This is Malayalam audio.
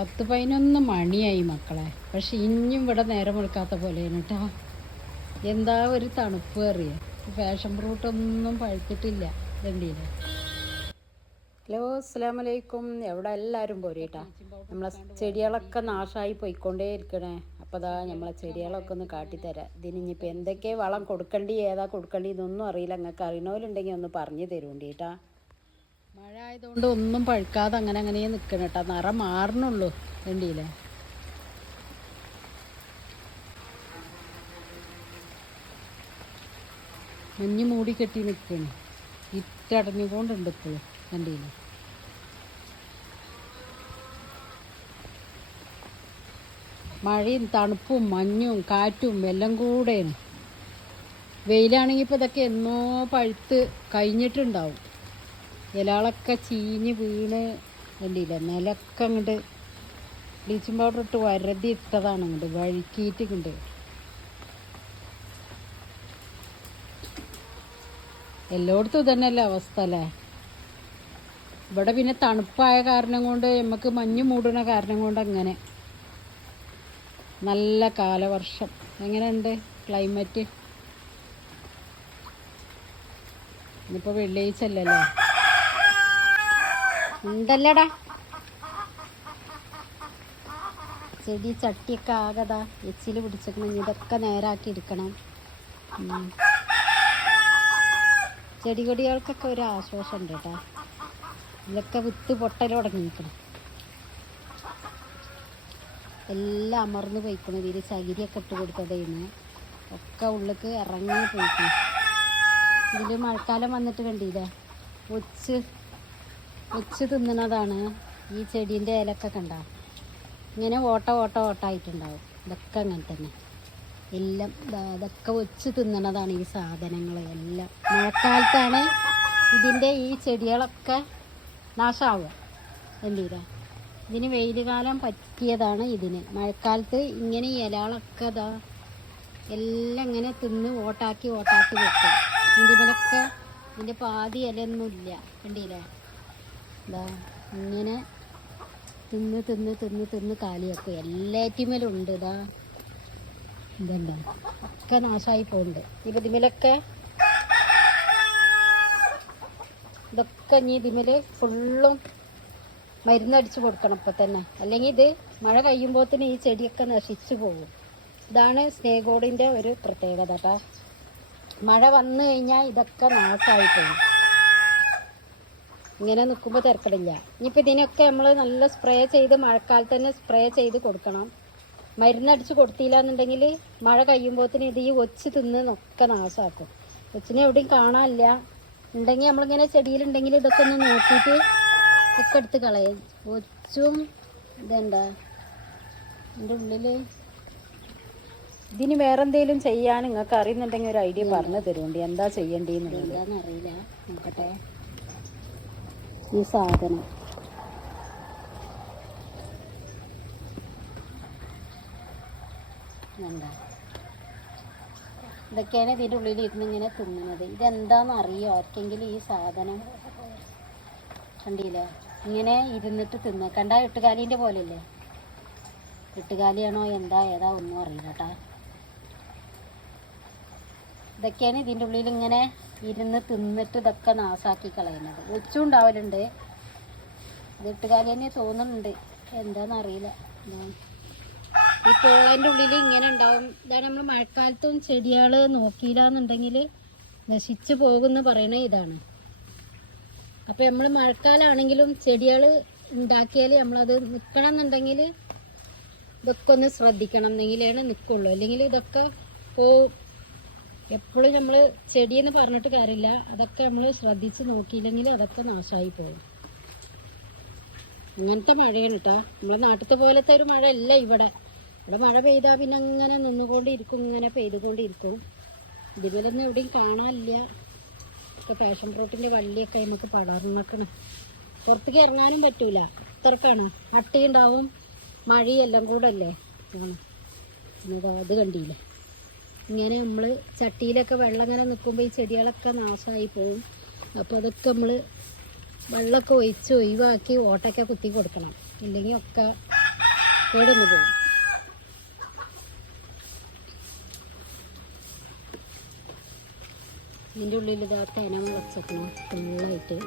പത്ത് പതിനൊന്ന് മണിയായി മക്കളെ. പക്ഷെ ഇനിയും ഇവിടെ നേരം വെളുക്കാത്ത പോലെയാണ് കേട്ടോ. എന്താ ഒരു തണുപ്പ് അറിയ? ഫാഷൻ ഫ്രൂട്ടൊന്നും പഴുത്തിട്ടില്ല ഇതണ്ടിയില്ലേ ഹലോ അസ്സാം വലൈക്കും എവിടെ എല്ലാവരും പോരേട്ടാ നമ്മളെ ചെടികളൊക്കെ നാശമായി പോയിക്കൊണ്ടേ ഇരിക്കണേ. അപ്പോൾ അതാ നമ്മളെ ചെടികളൊക്കെ ഒന്ന് കാട്ടിത്തരാം. ഇതിന് ഇനിയിപ്പോൾ എന്തൊക്കെ വളം കൊടുക്കണ്ടി ഏതാ കൊടുക്കണ്ടി ഇതൊന്നും അറിയില്ല. നിങ്ങൾക്ക് അറിയണോലുണ്ടെങ്കിൽ ഒന്ന് പറഞ്ഞു തരുന്നുണ്ട് കേട്ടാ. മഴ ആയതുകൊണ്ട് ഒന്നും പഴുക്കാതെ അങ്ങനെ അങ്ങനെ നിൽക്കണം കേട്ടോ. നിറം മാറണുള്ളൂ വണ്ടിയിലെ. മഞ്ഞ് മൂടി കെട്ടി നിൽക്കണം ഇറ്റടഞ്ഞുകൊണ്ടുണ്ട് ഇപ്പോഴും വണ്ടിയിൽ മഴയും തണുപ്പും മഞ്ഞും കാറ്റും എല്ലാം കൂടെയാണ്. വെയിലാണെങ്കിൽ ഇപ്പോൾ ഇതൊക്കെ എന്നോ പഴുത്ത് കഴിഞ്ഞിട്ടുണ്ടാവും. ഇലകളൊക്കെ ചീഞ്ഞ് വീണ് കണ്ടില്ല? നിലക്കെ അങ്ങോട്ട് ബ്ലീച്ചിങ് പൗഡർ ഇട്ട് വരതി ഇട്ടതാണ് അങ്ങോട്ട് ഇങ്ങോട്ട് എല്ലായിടത്തും ഇതന്നെയല്ലേ അവസ്ഥ അല്ലേ? ഇവിടെ പിന്നെ തണുപ്പായ കാരണം കൊണ്ട് നമുക്ക് മഞ്ഞ് മൂടുന്ന കാരണം കൊണ്ട് അങ്ങനെ. നല്ല കാലവർഷം. എങ്ങനെയുണ്ട് ക്ലൈമറ്റ്? ഇന്നിപ്പോൾ വെള്ളിയാഴ്ച അല്ലല്ലോ. ഉണ്ടല്ലടാ. ചെടി ചട്ടിയൊക്കെ ആകതാ എച്ചിൽ പിടിച്ചേക്കണം ഇതൊക്കെ നേരാക്കി എടുക്കണം. ചെടികൊടികൾക്കൊക്കെ ചെടി കൊടികൾക്കൊക്കെ ഒരു ആശ്വാസം ഉണ്ട് കേട്ടോ. ഇതിലൊക്കെ വിത്ത് പൊട്ടൽ തുടങ്ങിയിരിക്കണം. എല്ലാം അമർന്ന് പോയിക്കണം ഇതിൽ ചകിരിയൊക്കെ ഇട്ട് കൊടുത്തതേന്ന് ഒക്കെ ഉള്ളിക്ക് ഇറങ്ങി പോയിക്കണം. ഇതിൽ മഴക്കാലം വന്നിട്ട് കണ്ടില്ലേ? ഒച്ച് ഒച്ച് തിന്നണതാണ് ഈ ചെടീന്റെ ഇലക്കെ കണ്ട. ഇങ്ങനെ ഓട്ട ഓട്ട ഓട്ടായിട്ടുണ്ടാവും. ഇതൊക്കെ അങ്ങനെ തന്നെ. എല്ലാം ഇതൊക്കെ വെച്ച് തിന്നണതാണ് ഈ സാധനങ്ങൾ എല്ലാം. മഴക്കാലത്താണ് ഇതിന്റെ ഈ ചെടികളൊക്കെ നാശമാവുക എന്തിനാ ഇതിന് വെയിൽ കാലം പറ്റിയതാണ് ഇതിന്. മഴക്കാലത്ത് ഇങ്ങനെ ഇലകളൊക്കെ ഇതാ എല്ലാം ഇങ്ങനെ തിന്ന് ഓട്ടാക്കി ഓട്ടാക്കി വെക്കും. ഇതിനൊക്കെ ഇതിന്റെ പാതി ഇലയൊന്നുമില്ല. കണ്ടില്ലേ? ഇതാ ഇങ്ങനെ തിന്ന് തിന്ന് തിന്ന് തിന്ന് കാലിയാക്കും. എല്ലാറ്റിമേലും ഉണ്ട് ഇതാ ഇതെന്താ? ഒക്കെ നാശമായി പോകുന്നുണ്ട് ഇപ്പം ഇതിമേലൊക്കെ ഇതൊക്കെ ഇനി ഇതിമേൽ ഫുള്ളും മരുന്നടിച്ച് കൊടുക്കണം ഇപ്പം തന്നെ. അല്ലെങ്കിൽ ഇത് മഴ കഴിയുമ്പോഴത്തേന് ഈ ചെടിയൊക്കെ നശിച്ചു പോകും. ഇതാണ് സ്നേഹോടിന്റെ ഒരു പ്രത്യേകത കേട്ടോ മഴ വന്നു കഴിഞ്ഞാൽ ഇതൊക്കെ നാശമായി പോകും. ഇങ്ങനെ നിൽക്കുമ്പോൾ തിരക്കടില്ല. ഇനിയിപ്പോൾ ഇതിനൊക്കെ നമ്മൾ നല്ല സ്പ്രേ ചെയ്ത് മഴക്കാലത്ത് തന്നെ സ്പ്രേ ചെയ്ത് കൊടുക്കണം. മരുന്നടിച്ച് കൊടുത്തില്ല എന്നുണ്ടെങ്കിൽ മഴ കഴിയുമ്പോഴത്തേന് ഇത് ഈ ഒച്ച് തിന്ന് ഒക്കെ നാശമാക്കും ഒച്ചിനെ എവിടെയും കാണാനില്ല. ഉണ്ടെങ്കിൽ നമ്മളിങ്ങനെ ചെടിയിലുണ്ടെങ്കിൽ ഇതൊക്കെ ഒന്ന് നോക്കിയിട്ട് ഒക്കെ എടുത്ത് കളയും. ഒച്ചും ഇതെന്താ? എന്റെ ഉള്ളിൽ ഇതിന് വേറെ എന്തെങ്കിലും ചെയ്യാൻ നിങ്ങൾക്ക് അറിയുന്നുണ്ടെങ്കിൽ ഒരു ഐഡിയ പറഞ്ഞു തരുന്നുണ്ട് എന്താ ചെയ്യേണ്ടതെന്നുള്ളത് എന്താണെന്നറിയില്ല നോക്കട്ടെ. ഈ സാധനം. ഇതൊക്കെയാണ് ഇതിന്റെ ഉള്ളിൽ ഇരുന്ന് ഇങ്ങനെ തിന്നുന്നത്. ഇതെന്താണെന്ന് അറിയോ ആർക്കെങ്കിലും ഈ സാധനം കണ്ടില്ലേ? ഇങ്ങനെ ഇരുന്നിട്ട് തിന്ന്. കണ്ട എട്ടുകാലിന്റെ പോലെയല്ലേ? എട്ടുകാലിയാണോ എന്താ? ഏതാ ഒന്നും അറിയില്ല കേട്ടാ. ഇതൊക്കെയാണ് ഇതിന്റെ ഉള്ളിൽ ഇങ്ങനെ ഇരുന്ന് തിന്നിട്ട് ഇതൊക്കെ നാസാക്കി കളയുന്നത്. ഒച്ചുണ്ടാവലുണ്ട് ഉണ്ടാവലുണ്ട് ഇത് തന്നെ തോന്നുന്നുണ്ട്. എന്താണെന്നറിയില്ല ഈ പോളേന്റെ ഉള്ളിൽ ഇങ്ങനെ ഉണ്ടാവും. ഇതാണ് നമ്മൾ മഴക്കാലത്തും ചെടികൾ നോക്കിയില്ല എന്നുണ്ടെങ്കിൽ നശിച്ചു പോകുമെന്ന് പറയണ ഇതാണ്. അപ്പോൾ നമ്മൾ മഴക്കാലമാണെങ്കിലും ചെടികൾ ഉണ്ടാക്കിയാൽ നമ്മളത് നിൽക്കണം എന്നുണ്ടെങ്കിൽ ഇതൊക്കെ ഒന്ന് ശ്രദ്ധിക്കണം എന്നെങ്കിലാണ് നിൽക്കുള്ളൂ അല്ലെങ്കിൽ ഇതൊക്കെ പോവും എപ്പോഴും നമ്മൾ ചെടിയെന്ന് പറഞ്ഞിട്ട് കാര്യമില്ല. അതൊക്കെ നമ്മൾ ശ്രദ്ധിച്ച് നോക്കിയില്ലെങ്കിൽ അതൊക്കെ നാശമായി പോകും. അങ്ങനത്തെ മഴയാണ് കേട്ടോ നമ്മുടെ നാട്ടിലത്തെ പോലത്തെ ഒരു മഴ അല്ല ഇവിടെ. ഇവിടെ മഴ പെയ്താൽ പിന്നെ അങ്ങനെ നിന്നുകൊണ്ടിരിക്കും ഇങ്ങനെ പെയ്തുകൊണ്ടിരിക്കും. ഇതുപോലൊന്നും എവിടെയും കാണാനില്ല. ഒക്കെ പാഷൻ ഫ്രൂട്ടിന്റെ വള്ളിയൊക്കെ നമുക്ക് പടർന്നേക്കണ്. പുറത്തേക്ക് ഇറങ്ങാനും പറ്റൂല. അത്രക്കാണ്. അട്ടിയുണ്ടാവും മഴയെല്ലാം കൂടെ അല്ലേ അത് കണ്ടില്ലേ? ഇങ്ങനെ നമ്മൾ ചട്ടിയിലൊക്കെ വെള്ളം ഇങ്ങനെ നിൽക്കുമ്പോൾ ഈ ചെടികളൊക്കെ നാശമായി പോവും. അപ്പോൾ അതൊക്കെ നമ്മൾ വെള്ളമൊക്കെ ഒഴിച്ച് ഒഴിവാക്കി ഓട്ടൊക്കെ കുത്തി കൊടുക്കണം. ഇല്ലെങ്കിൽ ഒക്കെ കേടൊന്ന് പോകും ഇതിന്റെ ഉള്ളിൽ ഇതാ തേന മുളച്ചേക്കണം ഫുള്ളായിട്ട്.